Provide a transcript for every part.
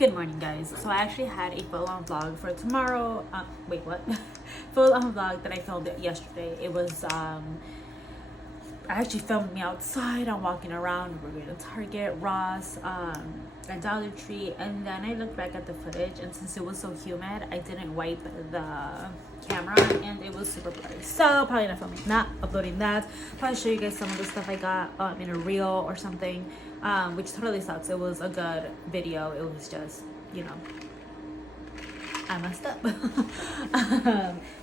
Good morning, guys. So I actually had a full-on vlog for tomorrow. Wait, what? Full-on vlog that I filmed yesterday. It was I actually filmed me outside. I'm walking around. We're going to Target, Ross, and Dollar Tree, and then I looked back at the footage, and since it was so humid, I didn't wipe the camera, and it was super blurry. So probably not uploading that. Probably show you guys some of the stuff I got in a reel or something, which totally sucks. It was a good video. It was just, you know, I messed up.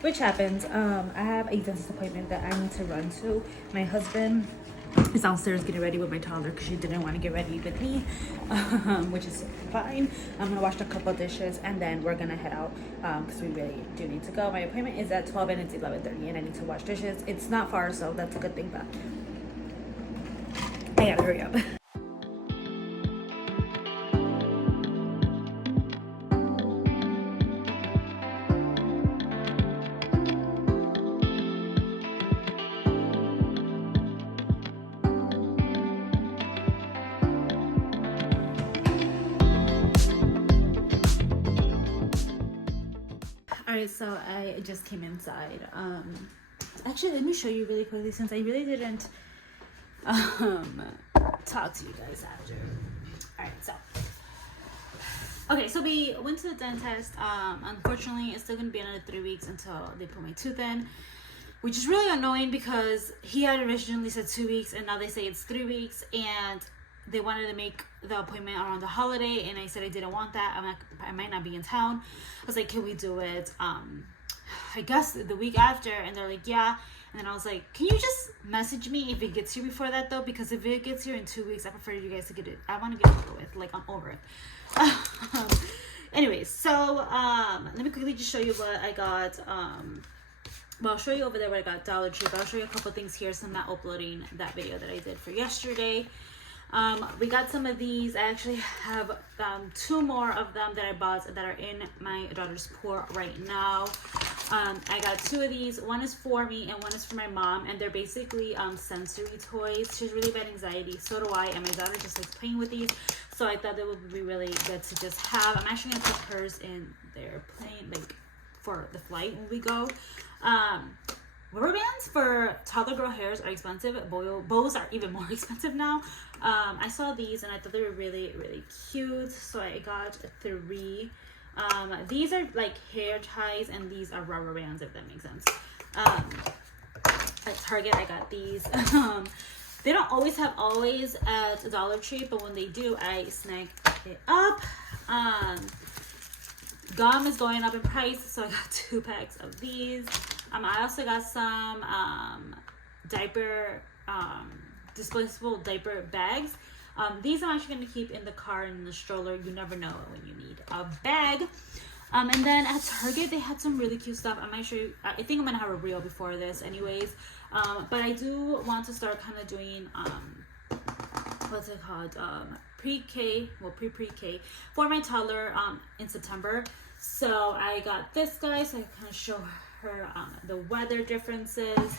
Which happens. I have a dentist appointment that I need to run to. My husband is downstairs getting ready with my toddler because she didn't want to get ready with me, which is fine. I'm gonna wash a couple dishes and then we're gonna head out because we really do need to go. My appointment is at 12 and it's 11:30 and I need to wash dishes. It's not far, so that's a good thing, but I gotta hurry up. Alright, so I just came inside. Actually, let me show you really quickly since I really didn't talk to you guys after. Alright, so okay, so we went to the dentist. Unfortunately, it's still gonna be another 3 weeks until they put my tooth in, which is really annoying because he had originally said 2 weeks and now they say it's 3 weeks, and they wanted to make the appointment around the holiday, and I said I didn't want that. I might not be in town. I was like, can we do it I guess the week after? And they're like, yeah. And then I was like, can you just message me if it gets here before that though? Because if it gets here in 2 weeks, I prefer you guys to get it. I want to get it over with. Like, I'm over it. Anyways, so let me quickly just show you what I got. Well, I'll show you over there what I got Dollar Tree, but I'll show you a couple things here, so I'm not uploading that video that I did for yesterday. We got some of these. I actually have 2 more of them that I bought that are in my daughter's pour right now. I got 2 of these. One is for me and one is for my mom, and they're basically sensory toys. She has really bad anxiety, so do I, and my daughter just likes playing with these, so I thought that would be really good to just have. I'm actually gonna put hers in their plane, like for the flight when we go. Rubber bands for toddler girl hairs are expensive. Bows are even more expensive now. I saw these and I thought they were really, really cute, so I got 3. These are like hair ties and these are rubber bands, if that makes sense. At Target I got these. They don't always have at Dollar Tree, but when they do, I snag it up. Gum is going up in price, so I got 2 packs of these. I also got some disposable diaper bags. These I'm actually going to keep in the car and in the stroller. You never know when you need a bag. And then at Target, they had some really cute stuff. I might show you. I think I'm going to have a reel before this anyways. But I do want to start kind of doing, what's it called? Pre-K for my toddler in September. So I got this guy so I can kind of show her the weather differences.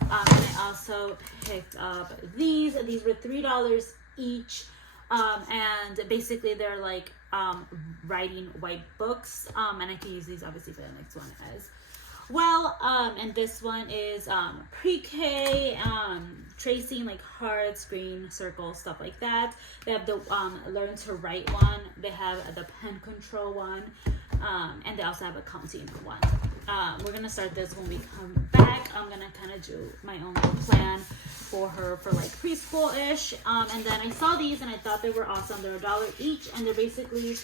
And I also picked up these. These were $3 each. And basically they're like writing white books. And I can use these obviously for the next one as well. And this one is pre-K, tracing like hearts, green circles, stuff like that. They have the learn to write one. They have the pen control one. And they also have a counting one. We're gonna start this when we come back. I'm gonna kind of do my own little plan for her for like preschool-ish. And then I saw these and I thought they were awesome. They're $1 each, and they're basically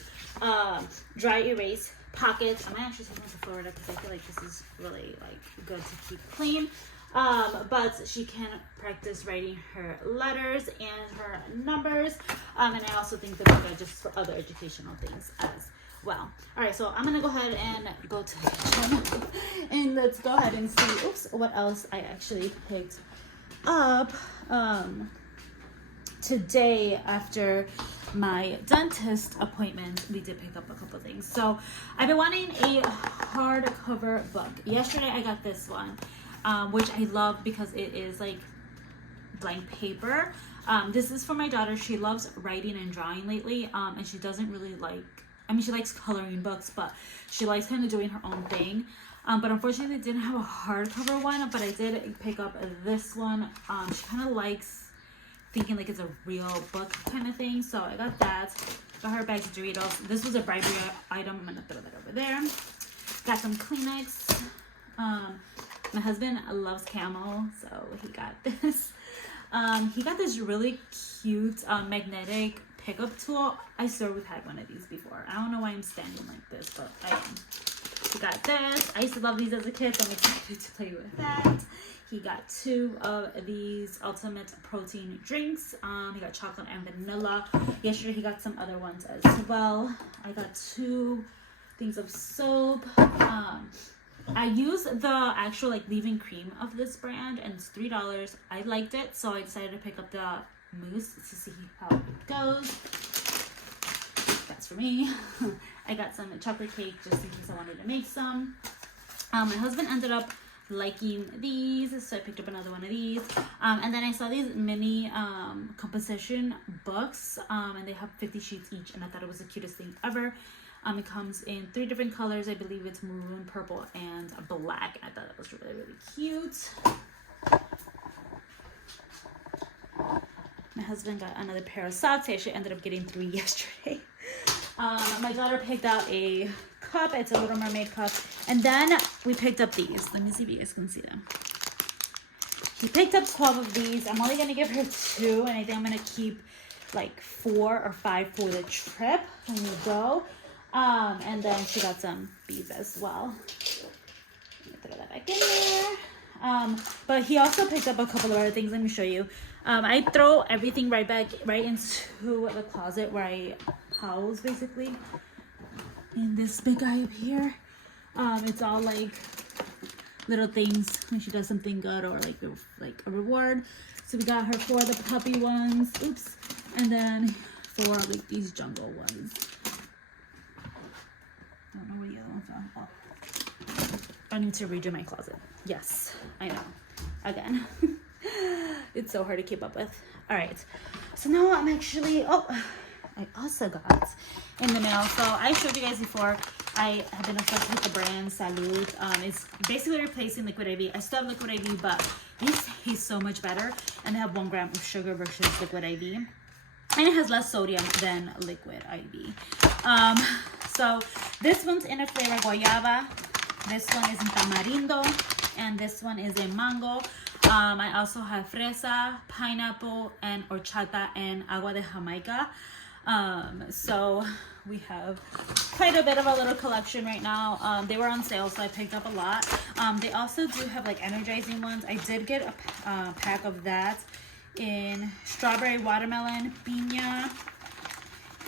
dry erase pockets. I might actually take them to Florida because I feel like this is really like good to keep clean. But she can practice writing her letters and her numbers. And I also think that they're good just for other educational things as well. Alright, so I'm gonna go ahead and go to the kitchen and let's go ahead and see what else I actually picked up today after my dentist appointment. We did pick up a couple things. So I've been wanting a hardcover book. Yesterday I got this one, which I love because it is like blank paper. This is for my daughter. She loves writing and drawing lately, and she doesn't really like I mean, she likes coloring books, but she likes kind of doing her own thing. But unfortunately, they didn't have a hardcover one, but I did pick up this one. She kind of likes thinking like it's a real book kind of thing, so I got that. Got her bags of Doritos. This was a bribery item. I'm gonna throw that over there. Got some Kleenex. My husband loves camo, so he got this. He got this really cute magnetic pickup tool. I swear we've had one of these before. I don't know why I'm standing like this, but I am. He got this. I used to love these as a kid, so I'm excited to play with that. He got 2 of these ultimate protein drinks. He got chocolate and vanilla. Yesterday he got some other ones as well. I got 2 things of soap. I use the actual like leave-in cream of this brand, and it's $3. I liked it, so I decided to pick up the mousse to see how it goes. That's for me. I got some chocolate cake just in case I wanted to make some. My husband ended up liking these, so I picked up another one of these. And then I saw these mini composition books, and they have 50 sheets each, and I thought it was the cutest thing ever. It comes in 3 different colors. I believe it's maroon, purple, and black. I thought that was really, really cute. My husband got another pair of socks. I actually ended up getting 3 yesterday. My daughter picked out a cup. It's a Little Mermaid cup. And then we picked up these. Let me see if you guys can see them. He picked up 12 of these. I'm only going to give her 2. And I think I'm going to keep like 4 or 5 for the trip when we go. And then she got some beads as well. Let me throw that back in there. But he also picked up a couple of other things. Let me show you. I throw everything right into the closet where I house, basically. And this big guy up here, it's all like little things when she does something good or like a reward. So we got her 4 of the puppy ones. Oops. And then 4 like these jungle ones. I don't know where the other ones are. Oh. I need to redo my closet. Yes, I know. Again. It's so hard to keep up with. All right. So now I'm actually... Oh, I also got in the mail. So I showed you guys before. I have been obsessed with the brand Salud. It's basically replacing Liquid IV. I still have Liquid IV, but these taste so much better. And they have 1 gram of sugar versus Liquid IV. And it has less sodium than Liquid IV. So this one's in a flavor guayaba. This one is in tamarindo. And this one is in mango. I also have fresa, pineapple, and horchata, and agua de Jamaica. So we have quite a bit of a little collection right now. They were on sale, so I picked up a lot. They also do have like energizing ones. I did get a pack of that in strawberry, watermelon, piña,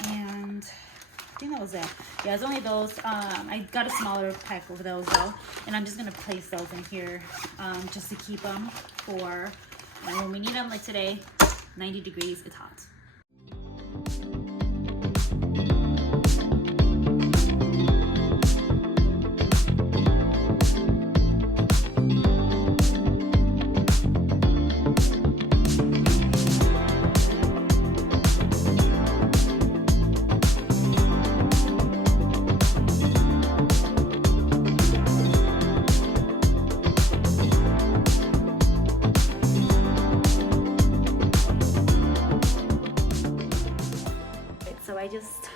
and I think that was it. Yeah, it's only those. I got a smaller pack of those though, and I'm just gonna place those in here just to keep them for when we need them. Like today, 90 degrees, it's hot. I just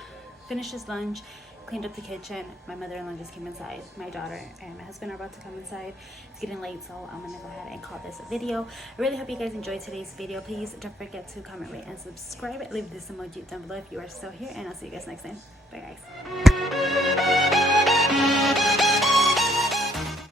finished this lunch, cleaned up the kitchen. My mother-in-law just came inside. My daughter and my husband are about to come inside. It's getting late, so I'm gonna go ahead and call this a video. I really hope you guys enjoyed today's video. Please don't forget to comment, rate, and subscribe. Leave this emoji down below if you are still here, and I'll see you guys next time. Bye, guys.